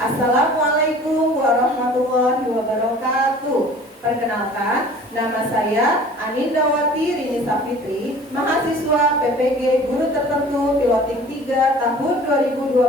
Assalamualaikum warahmatullahi wabarakatuh. Perkenalkan, nama saya Anindawati Rini Safitri, mahasiswa PPG Guru Tertentu Piloting 3 tahun 2024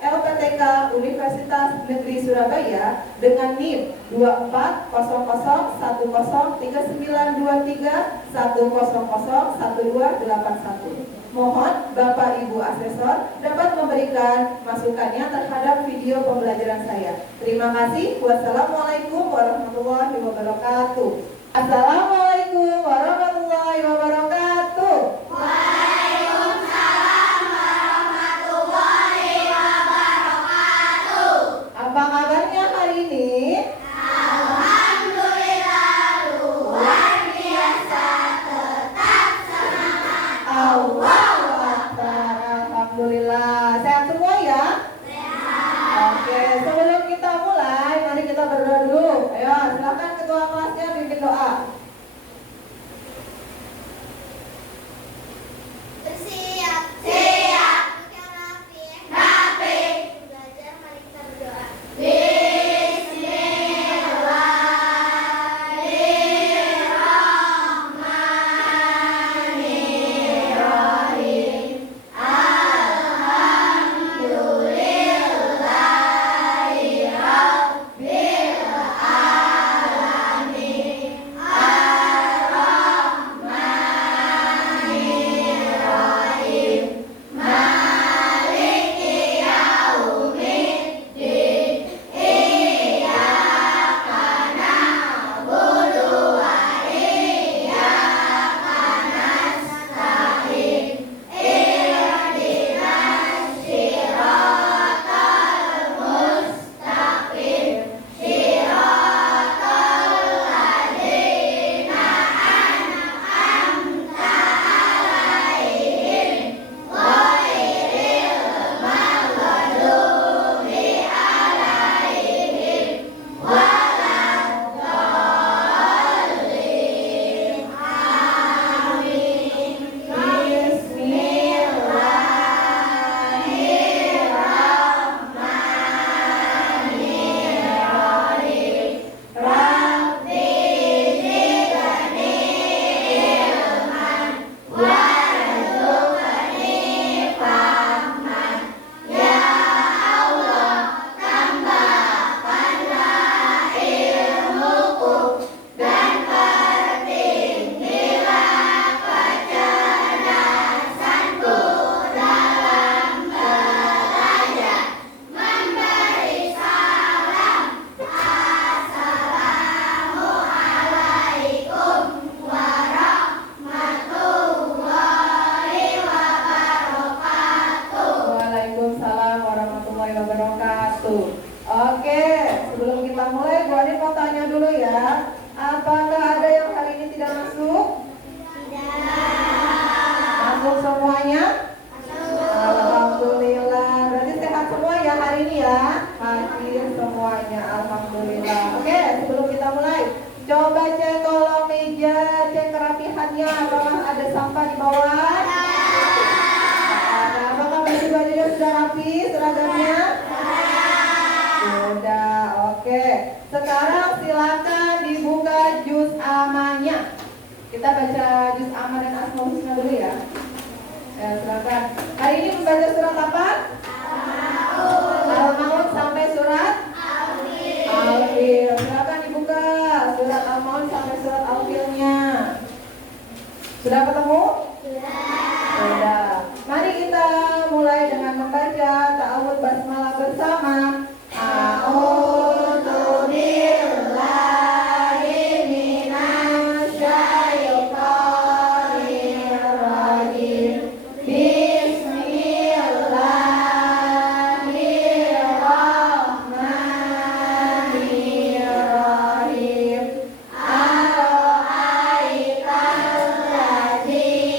LPTK Universitas Negeri Surabaya dengan NIM 24001923101281. Mohon Bapak Ibu Asesor dapat memberikan masukannya terhadap video pembelajaran saya. Terima kasih. Wassalamualaikum warahmatullahi wabarakatuh. Assalamualaikum warahmatullahi wabarakatuh. Waalaikumsalam warahmatullahi wabarakatuh. Apa kabarnya hari ini? Alhamdulillah luar biasa, tetap semangat. Allahu Akbar. Alhamdulillah. Sehat semua ya? Sehat. Oke, sebelum kita mulai, mari kita berdoa dulu. Ayo, silakan ketua kelasnya pimpin doa. Bersiap. Siap. Rapi. Belajar, mari kita berdoa. Bismillahirrahmanirrahim. Alhamdulillahi rabbil alamin. Ar-Rahmanirrahim. Maliki yaumiddin. Iyyaka na'budu wa iyyaka nasta'in. Ihdinas siratal mustaqim. Siratal ladzina an'amta 'alaihim ghairil maghdubi 'alaihim waladdallin. Amin. Bismillahirrahmanirrahim. Rabbi zidni ilman warzuqni fahman. Ya Allah, tambahkanlah ilmuku dan pertinggilah kecerdasanku dalam belajar. Memberi salam. Assalamualaikum warahmatullahi wabarakatuh. Waalaikumsalam warahmatullahi wabarakatuh. Oke, sebelum kita mulai, Bu Adin mau tanya dulu ya. Apakah ada yang hari ini tidak masuk? Masuk semuanya? Alhamdulillah. Berarti sehat semua ya hari ini ya? Hadir semuanya. Alhamdulillah. Oke, sebelum kita mulai, coba cek kolong meja, cek kerapihannya. Apakah ada sampah di bawah? Ada. Apakah baju-bajunya sudah rapi seragamnya? Sudah. Oke. Sekarang silakan dibuka juz amannya. Kita baca juz aman dan asmaul husna dulu ya. Ya, silakan. Hari ini membaca surat apa? Al-Maun sampai surat Al-Fil. Silakan dibuka surat Al-Maun sampai surat Al-Filnya. Sudah ketemu? Sudah. Mari kita mulai dengan membaca ta'awudz basmalah bersama. A'udzu billahi minasyaitonir rajim. Bismillahirrahmanirrahim. Ara'aital ladzi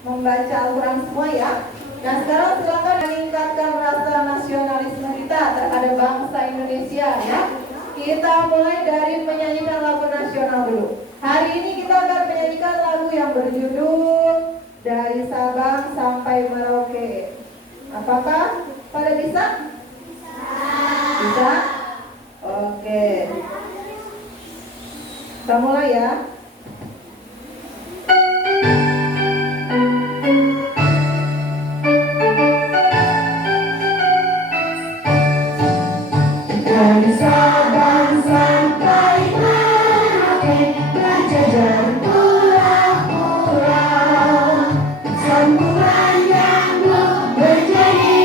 membaca Al-Quran semua ya. Nah sekarang silakan meningkatkan rasa nasionalisme kita terhadap bangsa Indonesia ya. Kita mulai dari menyanyikan lagu nasional dulu. Hari ini kita akan menyanyikan lagu yang berjudul Dari Sabang Sampai Merauke. Apakah pada bisa? Bisa? Oke. Kita mulai ya. Dari Sabang sampai Merauke, berjajar pulau-pulau, sambungan nyambung menjadi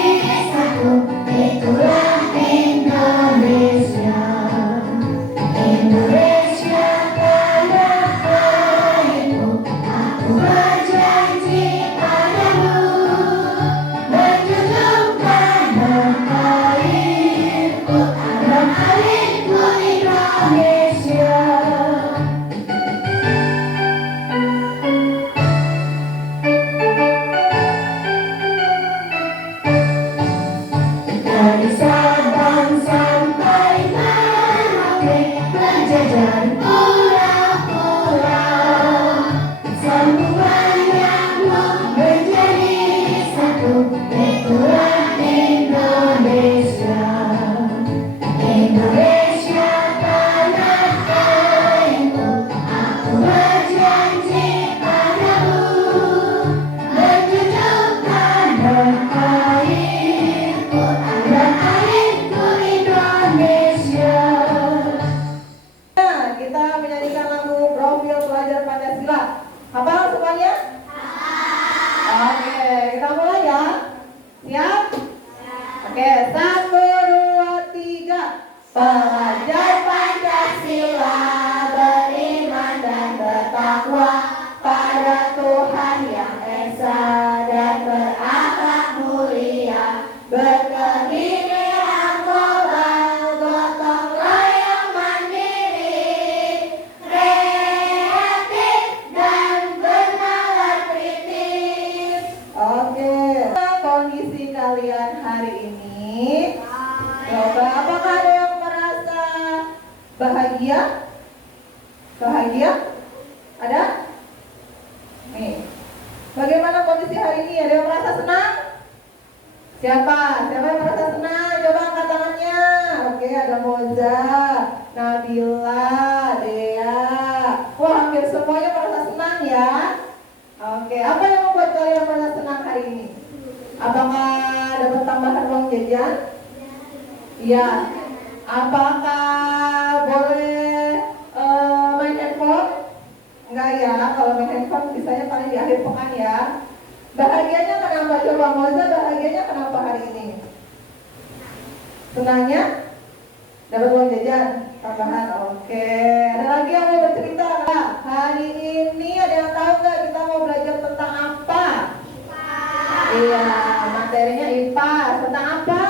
satu, itulah Indonesia. Indonesia tanahku, aku berjanji padamu, menjunjungkan airku, tanah airku Indonesia. Dari Sabang sampai Merauke, berjajar pulau-pulau, sambungan nyambung menjadi satu, itulah Indonesia. Indonesia tanah airku, aku berjanji padamu, menjunjungkan airku, tanah airku Indonesia. Nah, kita menyanyikan lagu Profil Pelajar Pancasila. Hafal semuanya? Oke, kita mulai ya. Siap? Oke, 1, 2, 3. Pelajar Pancasila beriman dan bertakwa pada Tuhan Yang Esa dan berakhlak mulia, berkeinginan global, gotong royong mandiri, kreatif dan bernalar kritis. Oke, kondisi kalian hari ini. Coba, apakah ada yang merasa bahagia? Bahagia? Ada? Nih. Bagaimana kondisi hari ini? Ada yang merasa senang? Siapa? Siapa yang merasa senang? Coba angkat tangannya. Oke, ada Moza, Nabila, Dea. Wah, hampir semuanya merasa senang ya. Oke, apa yang membuat kalian merasa senang hari ini? Apakah dapat tambahan uang jajan? Iya. Apakah boleh main handphone? Enggak ya, kalau main handphone biasanya paling di akhir pekan ya. Bahagianya kenapa? Coba Moza, bahagianya kenapa hari ini? Senangnya? Dapat uang jajan? Tambahan? Oke. Ada lagi yang mau bercerita nggak? Hari ini ada yang tahu nggak kita mau belajar tentang apa? Iya, materinya IPA. Tentang apa?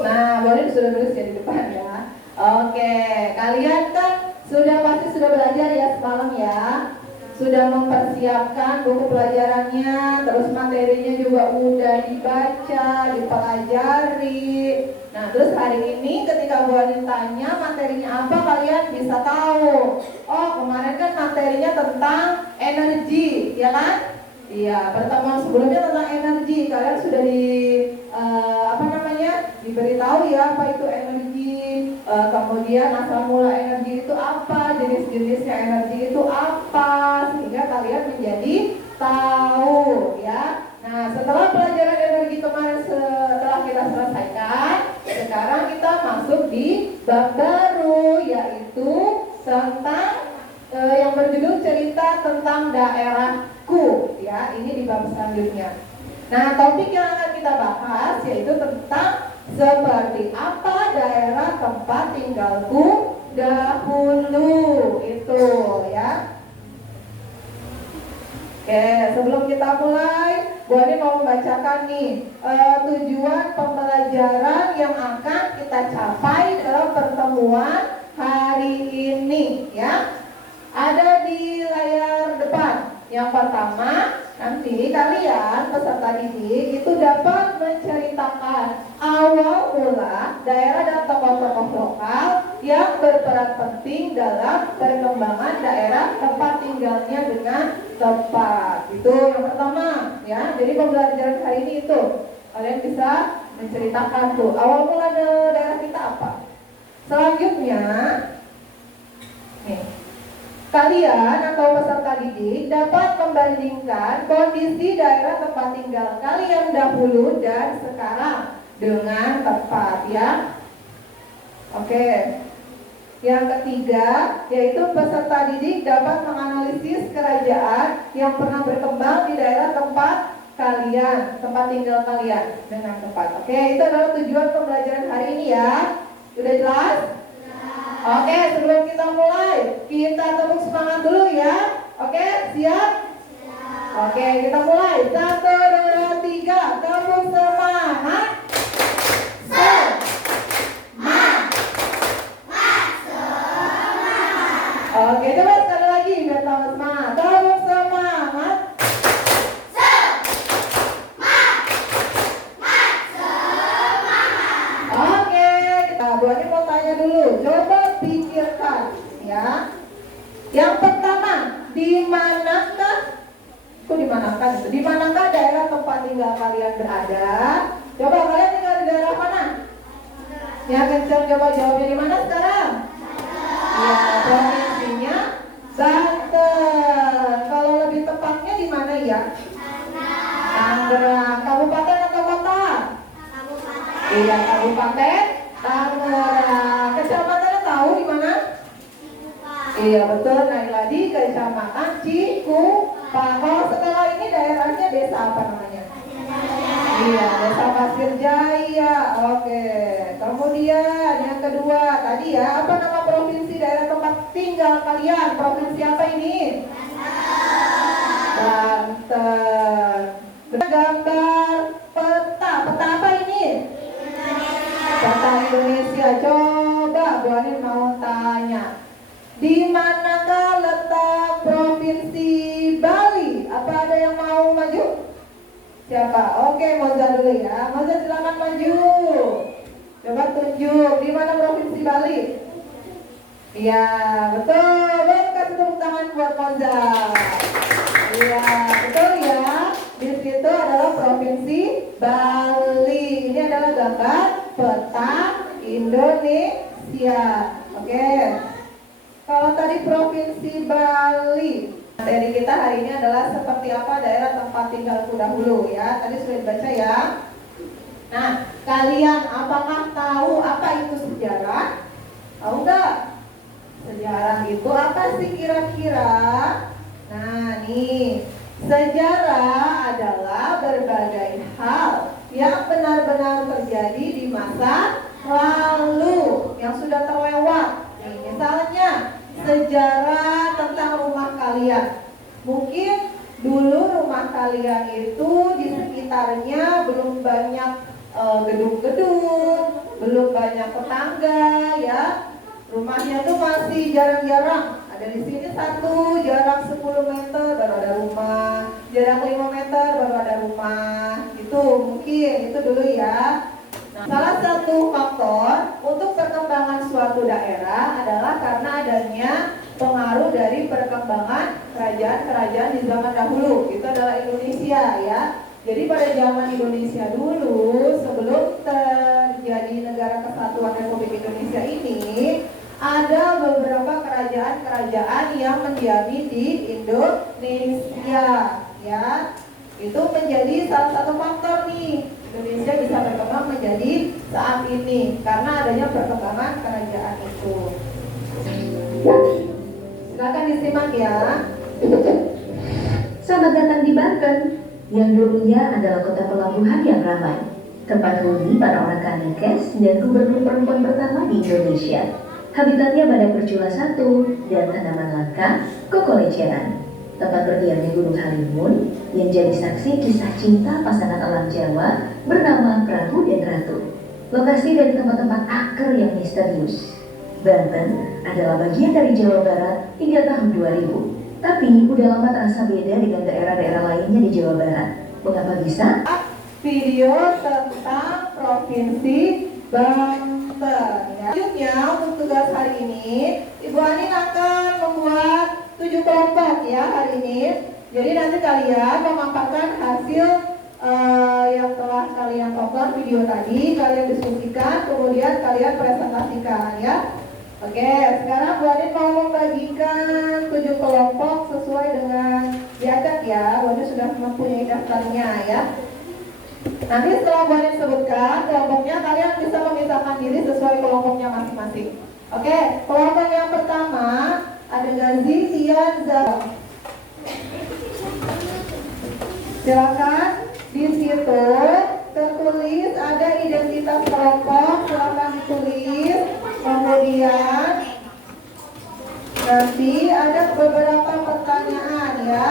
Nah, boleh sudah tulis ya di depan ya. Oke, kalian kan pasti sudah belajar ya semalam ya. Sudah mempersiapkan buku pelajarannya, terus materinya juga udah dibaca, dipelajari. Nah, terus hari ini ketika Bu Anin tanya materinya apa, kalian bisa tahu. Oh, kemarin kan materinya tentang energi, ya kan? Iya, pertemuan sebelumnya tentang energi. Kalian sudah diberitahu ya apa itu energi, kemudian asal mula energi itu apa, jenis-jenisnya energi itu apa, sehingga kalian menjadi tahu ya. Nah, setelah pelajaran energi kemarin setelah kita selesaikan, sekarang kita masuk di bab baru, yaitu tentang yang berjudul cerita tentang daerahku ya. Ini di bab selanjutnya. Nah, topik yang akan kita bahas yaitu tentang seperti apa daerah tempat tinggalku dahulu, itu ya. Oke, sebelum kita mulai, Bu Ani mau membacakan nih tujuan pembelajaran yang akan kita capai dalam pertemuan hari ini ya. Ada di layar depan Yang pertama, nanti kalian peserta didik itu dapat menceritakan awal mula daerah dan tokoh-tokoh lokal yang berperan penting dalam perkembangan daerah tempat tinggalnya dengan tepat. Itu yang pertama ya. Jadi pembelajaran hari ini itu kalian bisa menceritakan tuh awal mula daerah kita apa. Selanjutnya nih, kalian atau peserta didik dapat membandingkan kondisi daerah tempat tinggal kalian dahulu dan sekarang dengan tepat ya. Oke. Yang ketiga, yaitu peserta didik dapat menganalisis kerajaan yang pernah berkembang di daerah tempat kalian, tempat tinggal kalian dengan tepat. Oke, itu adalah tujuan pembelajaran hari ini ya. Sudah jelas? Oke, sebelum kita mulai, kita tepuk semangat dulu ya. Oke, siap? Oke, kita mulai. 1, 2, 3, tepuk semangat. Oke, coba sekali lagi biar tambah semangat. Tepuk semangat. Oke, kita buatnya mau tanya dulu. Coba pikirkan ya. Yang pertama, di manakah? Di manakah daerah tempat tinggal kalian berada? Coba kalian tinggal di daerah mana? Yang kencang coba jawabnya di mana sekarang? Ya, provinsinya Banten. Kalau lebih tepatnya di mana ya? Tangerang. Kabupaten atau kota? Iya, Kabupaten Tangerang. Kecamatan tahu di mana? Iya betul, Naila di Kecamatan Cikupa. Kalau setelah ini daerahnya desa apa namanya? Iya, Desa Pasir Jaya. Oke. Kemudian yang kedua tadi ya, apa nama provinsi daerah tempat tinggal kalian? Provinsi apa ini? Banten. Gambar peta. Peta apa ini? Peta Indonesia. Coba Bu Anin mau tanya. Di manakah letak provinsi Bali? Apa ada yang mau maju? Siapa? Oke, Moza dulu ya. Moza silakan maju. Coba tunjuk di mana provinsi Bali? Iya, betul. Kasih tepuk tangan buat Moza. Iya, betul ya. Di situ adalah provinsi Bali. Ini adalah gambar peta Indonesia. Oke. Kalau tadi provinsi Bali, materi kita hari ini adalah seperti apa daerah tempat tinggalku dahulu ya. Tadi sudah dibaca ya. Nah, kalian apakah tahu apa itu sejarah? Tahu nggak? Sejarah itu apa sih kira-kira? Nah, nih, sejarah adalah berbagai hal yang benar-benar terjadi di masa lalu yang sudah terlewat. Nih, misalnya sejarah tentang rumah kalian. Mungkin dulu rumah kalian itu di sekitarnya belum banyak gedung-gedung, belum banyak tetangga ya. Rumahnya tuh masih jarang-jarang. Ada di sini satu, jarak 10 meter baru ada rumah, jarak 5 meter baru ada rumah. Itu mungkin itu dulu ya. Nah, salah satu faktor untuk perkembangan suatu daerah adalah karena adanya pengaruh dari perkembangan kerajaan-kerajaan di zaman dahulu. Itu adalah Indonesia ya. Jadi pada zaman Indonesia dulu, sebelum terjadi negara kesatuan Republik Indonesia ini, ada beberapa kerajaan-kerajaan yang mendiami di Indonesia ya. Itu menjadi salah satu faktor nih Indonesia bisa berkembang menjadi saat ini karena adanya perkembangan kerajaan itu. Silakan disimak ya. Selamat datang di Banten, yang dulunya adalah kota pelabuhan yang ramai, tempat huni para orang Kanekes dan gubernur perempuan pertama di Indonesia. Habitatnya badak bercula 1 dan tanaman langka, kokoleceran. Tempat berdiamnya Gunung Halimun yang jadi saksi kisah cinta pasangan alam Jawa bernama Prabu dan Ratu. Lokasi dan tempat-tempat angker yang misterius. Banten adalah bagian dari Jawa Barat hingga tahun 2000. Tapi udah lama terasa beda dengan daerah-daerah lainnya di Jawa Barat. Mengapa bisa? Video tentang Provinsi Banten. Selanjutnya untuk tugas hari ini, Ibu Anin akan membuat 7 kelompok ya hari ini. Jadi nanti kalian memaparkan hasil yang telah kalian tonton video tadi, kalian diskusikan, kemudian kalian presentasikan ya. Oke, sekarang Bu Anin mau membagikan 7 kelompok sesuai dengan diacak ya. Bu Anin sudah mempunyai daftarnya ya. Nanti setelah Bu Anin sebutkan kelompoknya, kalian bisa memisahkan diri sesuai kelompoknya masing-masing. Oke, kelompok yang pertama ada Gazi Tian Zahra. Silakan, di situ tertulis ada identitas kelompok, silakan ditulis. Kemudian nanti ada beberapa pertanyaan ya,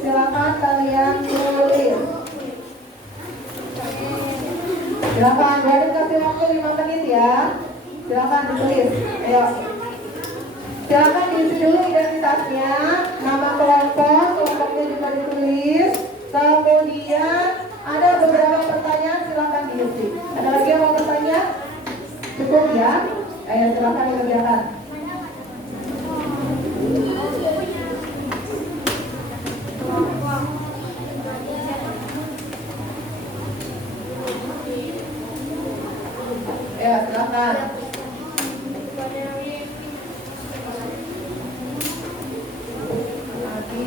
silakan kalian tulis. Silakan, boleh kasih waktu 5 menit ya. Silakan ditulis. Ayo. Silakan diisi dulu identitasnya, nama kelompok, kelompoknya juga ditulis. Kemudian ada beberapa pertanyaan, silakan diisi. Ada lagi yang mau bertanya? Cukup ya? Ayo silakan dikerjakan. Ya, silakan.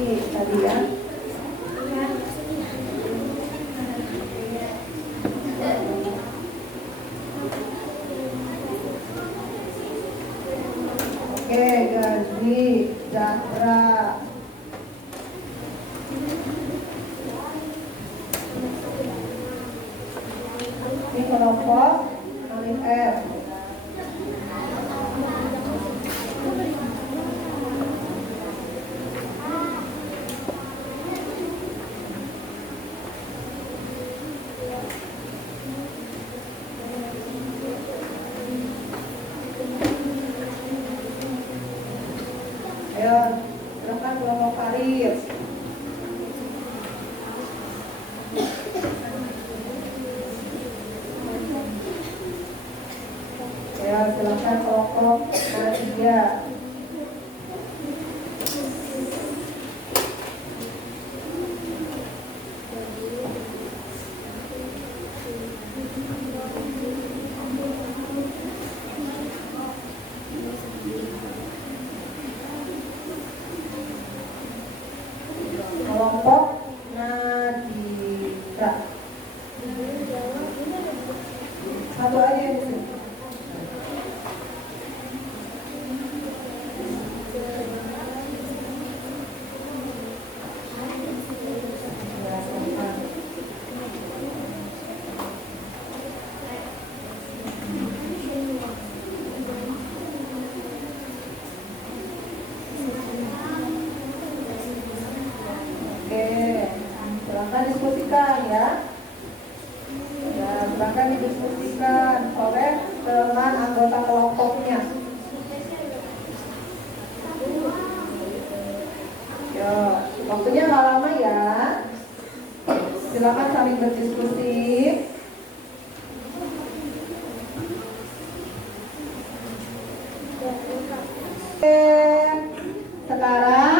Tadi ya. Oke, Gazi Zahra. Ini kelompok Alif F. Ayo, silakan kelompok Faris. Ya, silakan kelompok Nadia. Kelompok Nadira. Satu aja yang di sini. Silakan diskusikan ya. Ya, silakan didiskusikan oleh teman anggota kelompoknya. Ya, waktunya nggak lama ya. Silakan saling berdiskusi. Oke, sekarang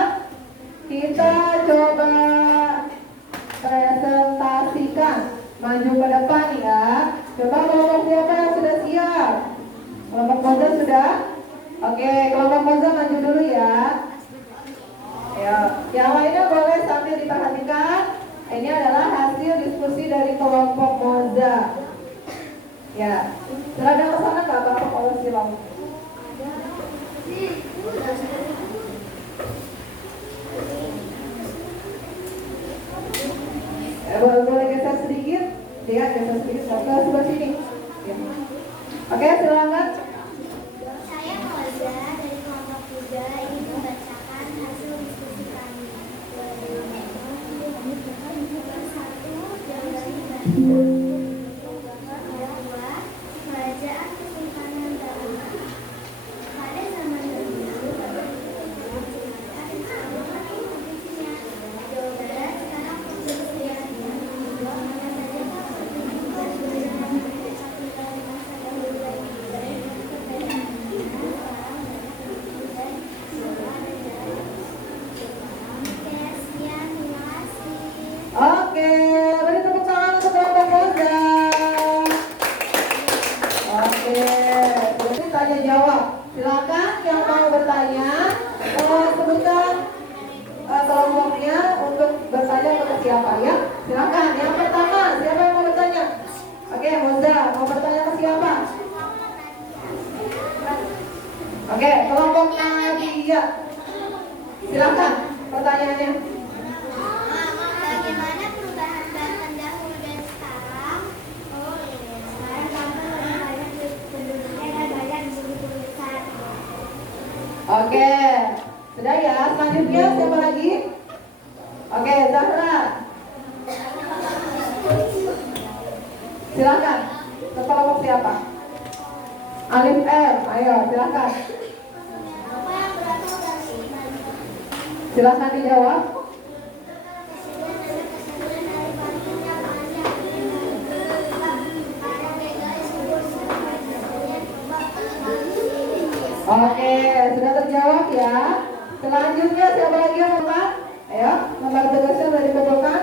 kita coba presentasikan, maju ke depan ya. Coba kelompok siapa yang sudah siap? Kelompok Moza sudah? Oke, kelompok Moza maju dulu ya. Ayo, yang lainnya boleh sambil diperhatikan. Ini adalah hasil diskusi dari kelompok Moza. Ya, silakan ke sana nggak apa-apa kalau silang. Boleh geser sedikit, dia geser sedikit ke sebelah sini. Ya. Oke, silakan. Saya Moza dari kelompok muda ingin membacakan hasil diskusi kami. Satu, Januari bahwa kerajaan Kesultanan Daud pada zaman dahulu silakan yang mau bertanya, sebutkan kelompoknya untuk bertanya kepada siapa ya. Silakan. Yang pertama, siapa yang mau bertanya? Oke, Moza, mau bertanya ke siapa? Oke, kelompok Nadia. Silakan pertanyaannya. Bagaimana perubahan Banten dahulu dan sekarang? Sekarang Banten lebih banyak penduduknya dan banyak guru-guru besar. Oke, sudah ya. Selanjutnya siapa lagi? Oke, Zahra. Silakan. Ke kelompok siapa? Alif M. Ayo, silakan. Apa yang berasal dari Banten? Silakan dijawab. Oke, sudah terjawab ya. Selanjutnya siapa lagi yang mau? Ayo, lembar tugasnya sudah dikumpulkan.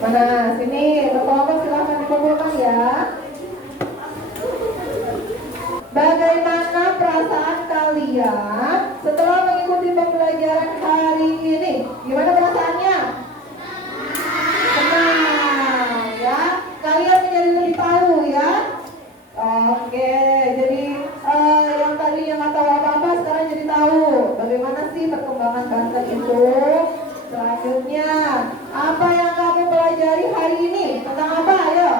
Mana? Sini, kelompok silahkan dikumpulkan ya. Bagaimana perasaan kalian setelah mengikuti pembelajaran hari ini? Gimana perasaannya? Senang ya. Kalian menjadi lebih tahu ya. Oke, jadi yang tadinya nggak tahu apa-apa sekarang jadi tahu bagaimana sih perkembangan Banten itu. Selanjutnya, apa yang kamu pelajari hari ini? Tentang apa? Ayo.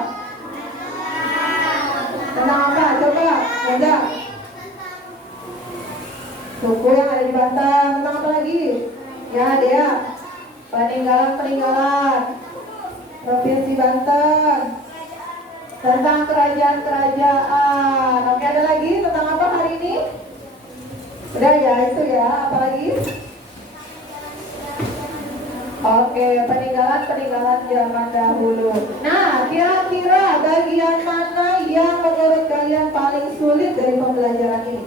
Tentang apa? Coba, Moza. Suku yang ada di Banten. Tentang apa lagi? Ya, Dea. Peninggalan Provinsi Banten. Tentang kerajaan-kerajaan. Oke, ada lagi tentang apa hari ini? Udah ya, itu ya. Apa lagi? Oke, peninggalan zaman dahulu. Nah, kira-kira bagian mana yang menurut kalian paling sulit dari pembelajaran ini?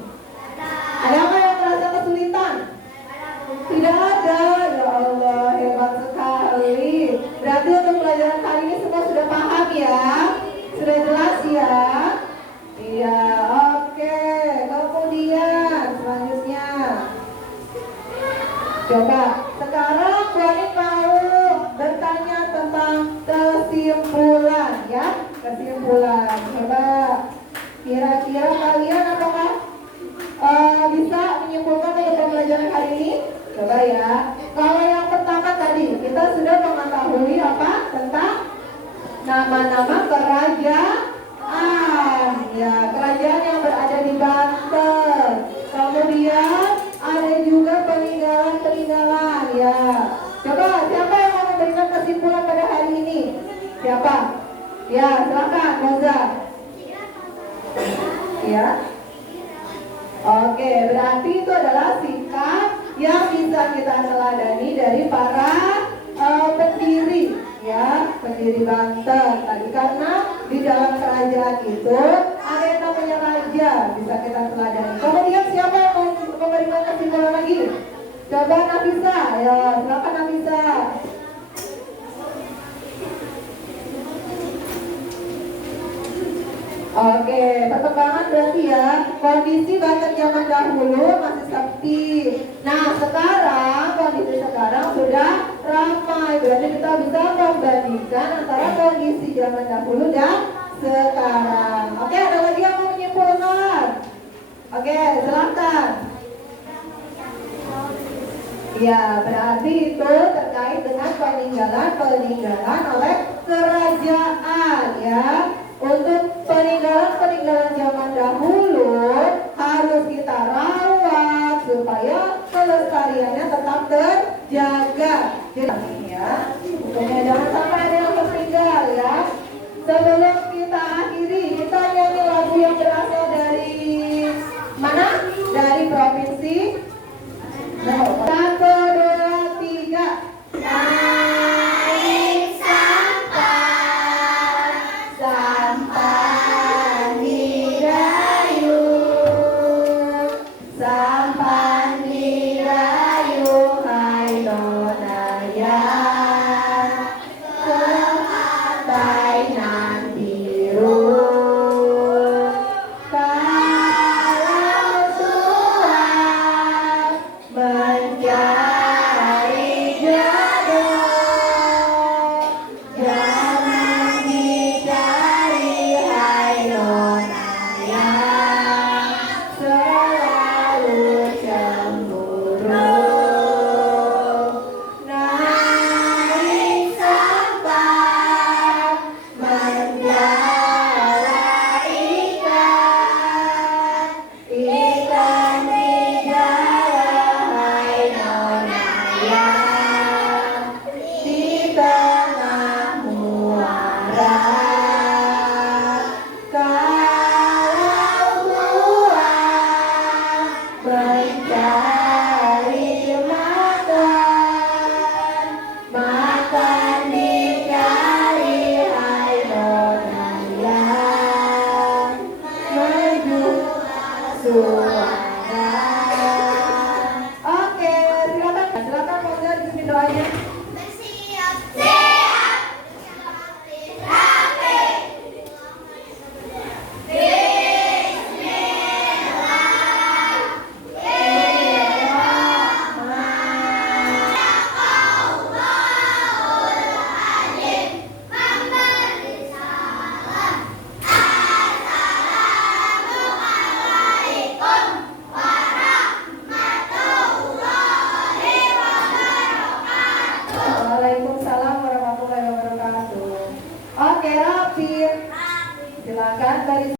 Ada apa yang merasa kesulitan? Tidak ada. Ya Allah, hebat sekali. Berarti untuk pelajaran kali ini semua sudah paham ya? Sudah jelas ya? Iya, oke. Kemudian selanjutnya, coba sekarang Buanin mau bertanya tentang kesimpulan ya. Kesimpulan. Coba kira-kira kalian apakah bisa menyimpulkan dari pembelajaran hari ini? Coba ya. Kalau yang pertama tadi kita sudah mengetahui apa tentang nama-nama kerajaan, ya, kerajaan yang berada di Banten. Kemudian ada juga peninggalan ya. Coba siapa yang mau memberikan kesimpulan pada hari ini? Siapa? Ya, silakan, Moza. Ya. Oke, berarti itu adalah sikap yang bisa kita teladani dari para pendiri ya, pendiri Banten tadi, karena di dalam kerajaan itu ada yang namanya raja, bisa kita teladani. Kemudian siapa yang mau memberikan kesimpulan lagi? Coba Nafisa, ya silakan Nafisa. Oke, perkembangan berarti ya, kondisi Banten zaman dahulu masih sepi. Nah, sekarang kondisi sekarang sudah ramai. Berarti kita bisa membandingkan antara kondisi zaman dahulu dan sekarang. Oke, ada lagi yang mau menyimpulkan? Oke, silakan. Ya, berarti itu terkait dengan peninggalan oleh kerajaan ya. Untuk peninggalan zaman dahulu harus kita rawat supaya kelestariannya tetap terjaga. Jadi ya, pokoknya jangan sampai ada yang tertinggal ya. Sebelum kita akhiri, kita nyanyi lagu yang berasal dari mana? Dari provinsi. Nah, 1, 2, 3. Naik sampan, sampan dirayung, sampan dirayung, hai nona. Sampai nanti Oke, silakan Fauzia dipimpin doanya. Bersiap siap, rapi. Waalaikumsalam warahmatullahi wabarakatuh. Oke, Rafi. Silakan dari